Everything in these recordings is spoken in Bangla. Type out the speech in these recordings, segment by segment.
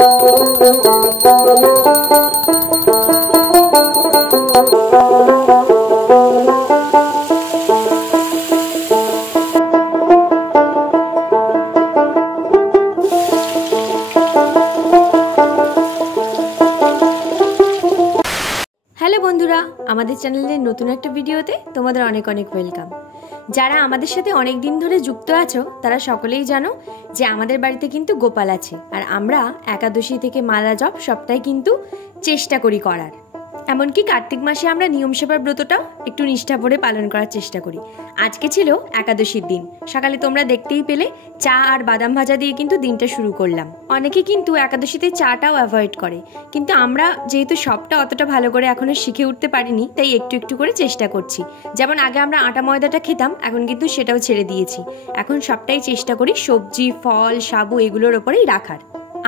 হ্যালো বন্ধুরা, আমাদের চ্যানেলের নতুন একটা ভিডিওতে তোমাদের অনেক অনেক ওয়েলকাম। যারা আমাদের সাথে অনেক দিন ধরে যুক্ত আছো তারা সকলেই জানো যে আমাদের বাড়িতে কিন্তু গোপাল আছে, আর আমরা একাদশী থেকে মালা জপ সবটাই কিন্তু চেষ্টা করি করার। এমনকি কার্তিক মাসে আমরা নিয়ম সেবার ব্রতটাও একটু নিষ্ঠা ভরে পালন করার চেষ্টা করি। আজকে ছিল একাদশীর দিন, সকালে তোমরা দেখতেই পেলে চা আর বাদাম ভাজা দিয়ে কিন্তু দিনটা শুরু করলাম। অনেকে কিন্তু একাদশীতে চাটাও অ্যাভয়েড করে, কিন্তু আমরা যেহেতু সবটা অতটা ভালো করে এখনো শিখে উঠতে পারিনি, তাই একটু একটু করে চেষ্টা করছি। যেমন আগে আমরা আটা ময়দাটা খেতাম, এখন কিন্তু সেটাও ছেড়ে দিয়েছি। এখন সবটাই চেষ্টা করি সবজি, ফল, সাবু এগুলোর ওপরেই রাখার।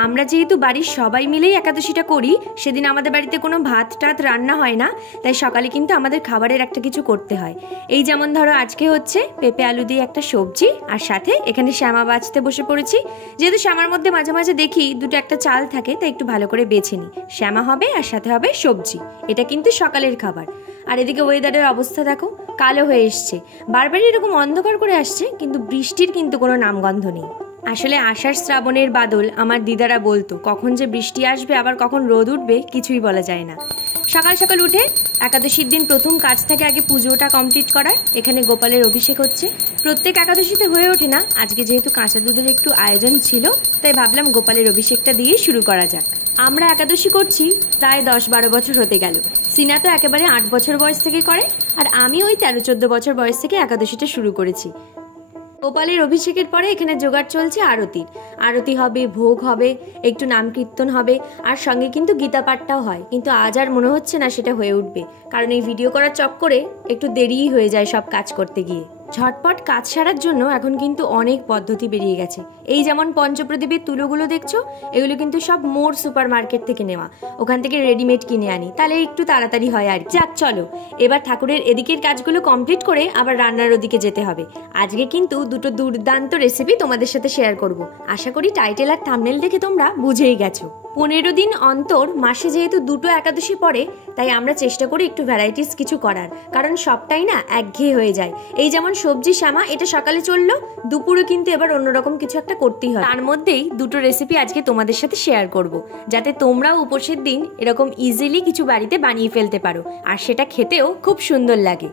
আমরা যেহেতু বাড়ির সবাই মিলেই একাদশীটা করি, সেদিন আমাদের বাড়িতে কোনো ভাত টাত রান্না হয় না, তাই সকালে কিন্তু আমাদের খাবারের একটা কিছু করতে হয়। এই যেমন ধরো আজকে হচ্ছে পেঁপে আলু দিয়ে একটা সবজি, আর সাথে এখানে শ্যামা বাছতে বসে পড়েছি। যেহেতু শ্যামার মধ্যে মাঝে মাঝে দেখি দুটো একটা চাল থাকে, তাই একটু ভালো করে বেছে নিই। শ্যামা হবে আর সাথে হবে সবজি, এটা কিন্তু সকালের খাবার। আর এদিকে ওয়েদারের অবস্থা দেখো, কালো হয়ে এসছে, বারবারই এরকম অন্ধকার করে আসছে, কিন্তু বৃষ্টির কিন্তু কোনো নামগন্ধ নেই। আসলে আষাঢ় শ্রাবণের বাদল আমার দিদারা বলতো, কখন যে বৃষ্টি আসবে আবার কখন রোদ উঠবে কিছুই বলা যায় না। সকাল সকাল উঠে একাদশীর দিন প্রথম কাজ থাকে আগে পুজোটা কমপ্লিট করার। এখানে গোপালের অভিষেক হচ্ছে। প্রত্যেক একাদশীতে হয়ে ওঠে না, আজকে যেহেতু কাঁচা দুধের একটু আয়োজন ছিল, তাই ভাবলাম গোপালের অভিষেকটা দিয়ে শুরু করা যাক। আমরা একাদশী করছি প্রায় 10-12 বছর হতে গেল। সিনা তো একেবারে 8 বছর বয়স থেকে করে, আর আমি ওই 13-14 বছর বয়স থেকে একাদশীটা শুরু করেছি। গোপালের অভিষেকের পরে এখানে জোগাড় চলছে আরতির। আরতি হবে, ভোগ হবে, একটু নাম কীর্তন হবে, আর সঙ্গে কিন্তু গীতা পাঠটাও হয়। কিন্তু আজ আর মনে হচ্ছে না সেটা হয়ে উঠবে, কারণ এই ভিডিও করার চক্করে একটু দেরিই হয়ে যায় সব কাজ করতে গিয়ে। ঝটপট কাজ সারার জন্য এখন কিন্তু অনেক পদ্ধতি বেরিয়ে গেছে। এই যেমন পঞ্চপ্রদীপের তুলোগুলো দেখছো, এগুলো কিন্তু সব মোর সুপার মার্কেট থেকে নেওয়া, ওখান থেকে রেডিমেড কিনে আনি, তাহলে একটু তাড়াতাড়ি হয় আর। যাক চলো, এবার ঠাকুরের এদিকের কাজগুলো কমপ্লিট করে আবার রান্নার ওদিকে যেতে হবে। আজকে কিন্তু দুটো দুর্দান্ত রেসিপি তোমাদের সাথে শেয়ার করব। আশা করি টাইটেল আর থাম্বনেল দেখে তোমরা বুঝেই গেছো। 15 দিন অন্তর মাসে যেহেতু দুটো একাদশী পড়ে, তাই আমরা চেষ্টা করি একটু ভ্যারাইটিস কিছু করার, কারণ সবটাই না একঘেয়ে হয়ে যায়। এই যেমন সবজি শ্যামা, এটা সকালে চললো, দুপুরে কিন্তু এবার অন্যরকম কিছু একটা করতেই হয়। তার মধ্যেই দুটো রেসিপি আজকে তোমাদের সাথে শেয়ার করব, যাতে তোমরাও উপোসের দিন এরকম ইজিলি কিছু বাড়িতে বানিয়ে ফেলতে পারো, আর সেটা খেতেও খুব সুন্দর লাগে।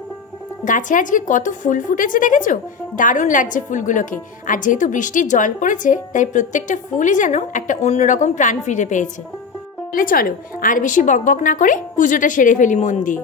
গাছে আজকে কত ফুল ফুটেছে দেখেছো, দারুণ লাগছে ফুলগুলোকে। আর যেহেতু বৃষ্টির জল পড়েছে, তাই প্রত্যেকটা ফুলই যেন একটা অন্যরকম প্রাণ ফিরে পেয়েছে। তাহলে চলো আর বেশি বকবক না করে পুজোটা সেরে ফেলি মন দিয়ে।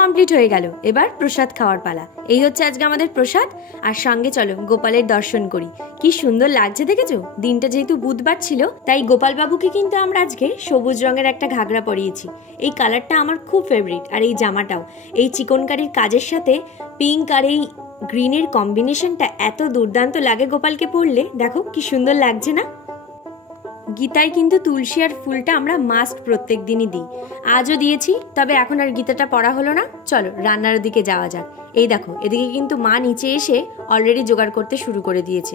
কমপ্লিট হয়ে গেল, এবার প্রসাদ খাওয়ার পালা। এই হচ্ছে আজকে আমাদের প্রসাদ, আর সঙ্গে চলো গোপালের দর্শন করি। কি সুন্দর লাগছে দেখেছো। দিনটা যেহেতু বুধবার ছিল, তাই গোপাল বাবুকে কিন্তু আমরা আজকে সবুজ রঙের একটা ঘাগরা পরিয়েছি। এই কালারটা আমার খুব ফেভারিট, আর এই জামাটাও এই চিকনকারির কাজের সাথে পিঙ্ক আর এই গ্রিনের কম্বিনেশনটা এত দুর্দান্ত লাগে গোপালকে পরলে। দেখো কি সুন্দর লাগছে না। গীতায় কিন্তু তুলসী আর ফুলটা আমরা মাস্ট প্রত্যেক দিনই দিই। আজও দিয়েছি, তবে এখন আর গীতাটা পড়া হলো না। চলো রান্নার দিকে যাওয়া যাক। এই দেখো, এদিকে কিন্তু মা নিচে এসে অলরেডি জোগাড় করতে শুরু করে দিয়েছে।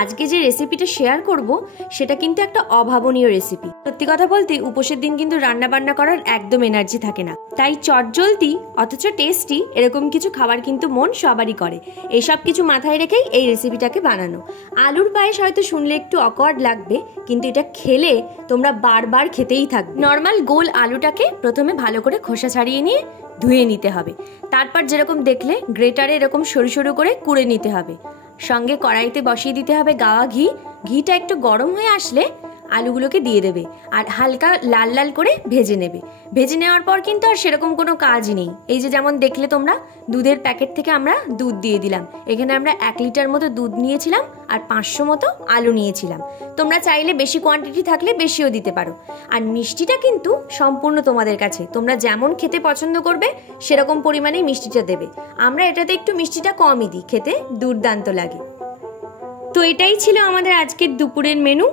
আজকে যে রেসিপিটা শেয়ার করব সেটা কিন্তু একটা অভাবনীয় রেসিপি। সত্যি কথা বলতে উপোসের দিন কিন্তু রান্না বান্না করার একদম এনার্জি থাকে না, তাই চটজলদি অথচ টেস্টি এরকম কিছু খাবার কিন্তু মন সবারই করে। এইসব কিছু মাথায় রেখেই এই রেসিপিটাকে বানানো। আলুর পায়েস হয়তো শুনলে একটু অকওয়ার্ড লাগবে, কিন্তু এটা খেলে তোমরা বারবার খেতেই থাকবে। নর্মাল গোল আলুটাকে প্রথমে ভালো করে খোসা ছাড়িয়ে নিয়ে ধুয়ে নিতে হবে। তারপর যেরকম দেখলে গ্রেটারে এরকম সরু সরু করে কুড়ে নিতে হবে। সঙ্গে কড়াইতে বসিয়ে দিতে হবে গাওয়া ঘি। ঘিটা একটু গরম হয়ে আসলে আলুগুলোকে দিয়ে দেবে আর হালকা লাল লাল করে ভেজে নেবে। ভেজে নেওয়ার পর কিন্তু আর সেরকম কোনো কাজই নেই। এই যে যেমন দেখলে তোমরা, দুধের প্যাকেট থেকে আমরা দুধ দিয়ে দিলাম। এখানে আমরা 1 লিটার মতো দুধ নিয়েছিলাম আর 500 মতো আলু নিয়েছিলাম। তোমরা চাইলে বেশি কোয়ান্টিটি থাকলে বেশিও দিতে পারো। আর মিষ্টিটা কিন্তু সম্পূর্ণ তোমাদের কাছে, তোমরা যেমন খেতে পছন্দ করবে সেরকম পরিমাণেই মিষ্টিটা দেবে। আমরা এটাতে একটু মিষ্টিটা কমই দিই, খেতে দুর্দান্ত লাগে। তো এটাই ছিল আমাদের আজকের দুপুরের মেনু।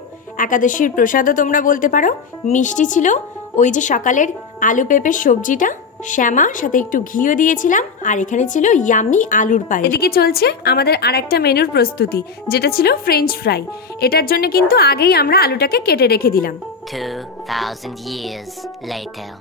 একাদশীর প্রসাদও তোমরা বলতে পারো। মিষ্টি ছিল, ওই যে সকালের আলু পেঁপের সবজিটা, শ্যামা, সাথে একটু ঘিও দিয়েছিলাম, আর এখানে ছিল ইয়ামি আলুর পায়েস। এদিকে চলছে আমাদের আরেকটা মেনুর প্রস্তুতি, যেটা ছিল ফ্রেঞ্চ ফ্রাই। এটার জন্য কিন্তু আগেই আমরা আলুটাকে কেটে রেখে দিলাম। 2000 years later.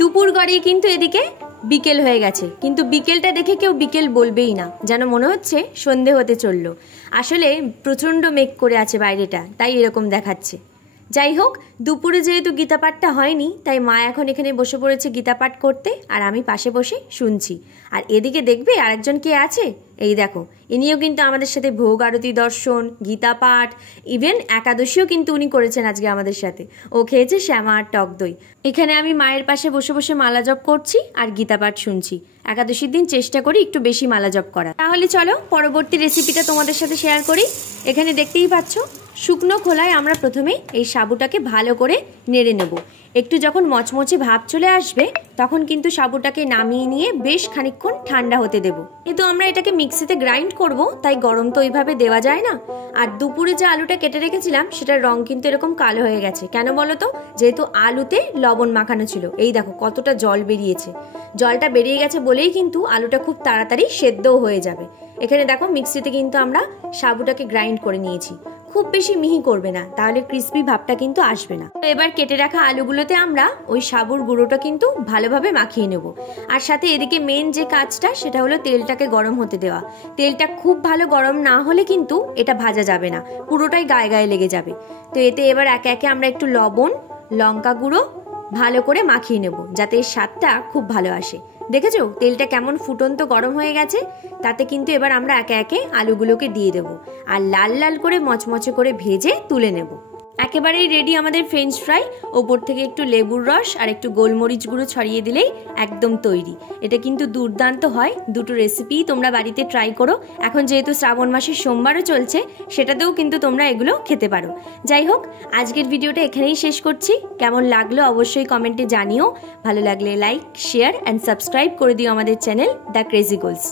দুপুর গড়িয়ে কিন্তু এদিকে বিকেল হয়ে গেছে, কিন্তু বিকেলটা দেখে কেউ বিকেল বলবেই না, যেন মনে হচ্ছে সন্ধে হতে চললো। আসলে প্রচণ্ড মেঘ করে আছে বাইরেটা, তাই এরকম দেখাচ্ছে। যাই হোক, দুপুরে যেহেতু গীতা পাঠটা হয়নি, তাই মা এখন এখানে বসে পড়েছে গীতা পাঠ করতে, আর আমি পাশে বসে শুনছি। আর এদিকে দেখবে আরেকজন কে আছে, এই দেখো, ইনিও কিন্তু আমাদের সাথে ভোগ আরতি দর্শন, গীতা পাঠ, ইভেন একাদশীও কিন্তু উনি করেছেন আজকে আমাদের সাথে। ও খেয়েছে শ্যামা আর টক দই। এখানে আমি মায়ের পাশে বসে বসে মালা জপ করছি আর গীতা পাঠ শুনছি। একাদশীর দিন চেষ্টা করি একটু বেশি মালা জপ করা। তাহলে চলো পরবর্তী রেসিপিটা তোমাদের সাথে শেয়ার করি। এখানে দেখতেই পাচ্ছ, শুকনো খোলায় আমরা প্রথমে এই সাবুটাকে ভালো করে নেড়ে নেব। একটু যখন মচমচে ভাব চলে আসবে, তখন কিন্তু সাবুটাকে নামিয়ে নিয়ে বেশ খানিকক্ষণ ঠান্ডা হতে দেব। কিন্তু আমরা এটাকে মিক্সিতে গ্রাইন্ড করব, তাই গরম তো ওইভাবে দেওয়া যায় না। আর দুপুরে যে আলুটা কেটে রেখেছিলাম সেটার রং কিন্তু এরকম কালো হয়ে গেছে। কেন বলো তো? যেহেতু আলুতে লবণ মাখানো ছিল। এই দেখো কতটা জল বেরিয়েছে। জলটা বেরিয়ে গেছে বলেই কিন্তু আলুটা খুব তাড়াতাড়ি সেদ্ধও হয়ে যাবে। এখানে দেখো মিক্সিতে কিন্তু আমরা সাবুটাকে গ্রাইন্ড করে নিয়েছি। খুব বেশি মিহি করবে না, তাহলে ক্রিস্পি ভাবটা কিন্তু আসবে না। তো এবার কেটে রাখা আলুগুলোতে আমরা ওই সাবুর গুঁড়োটা কিন্তু ভালোভাবে মাখিয়ে নেব। আর সাথে এদিকে মেন যে কাজটা, সেটা হলো তেলটাকে গরম হতে দেওয়া। তেলটা খুব ভালো গরম না হলে কিন্তু এটা ভাজা যাবে না, পুরোটাই গায়ে গায়ে লেগে যাবে। তো এতে এবার একে একে আমরা একটু লবণ, লঙ্কা গুঁড়ো ভালো করে মাখিয়ে নেব, যাতে এর স্বাদটা খুব ভালো আসে। দেখেছো তেলটা কেমন ফুটন্ত গরম হয়ে গেছে? তাতে কিন্তু এবার আমরা একে একে আলুগুলোকে দিয়ে দেবো আর লাল লাল করে মচমচে করে ভেজে তুলে নেব। একেবারেই রেডি আমাদের ফ্রেঞ্চ ফ্রাই। ওপর থেকে একটু লেবুর রস আর একটু গোলমরিচ গুঁড়ো ছড়িয়ে দিলেই একদম তৈরি। এটা কিন্তু দুর্দান্ত হয়। দুটো রেসিপিই তোমরা বাড়িতে ট্রাই করো। এখন যেহেতু শ্রাবণ মাসের সোমবারও চলছে, সেটাতেও কিন্তু তোমরা এগুলো খেতে পারো। যাই হোক, আজকের ভিডিওটা এখানেই শেষ করছি। কেমন লাগলো অবশ্যই কমেন্টে জানিও। ভালো লাগলে লাইক, শেয়ার অ্যান্ড সাবস্ক্রাইব করে দিও আমাদের চ্যানেল দ্য ক্রেজি গোলস।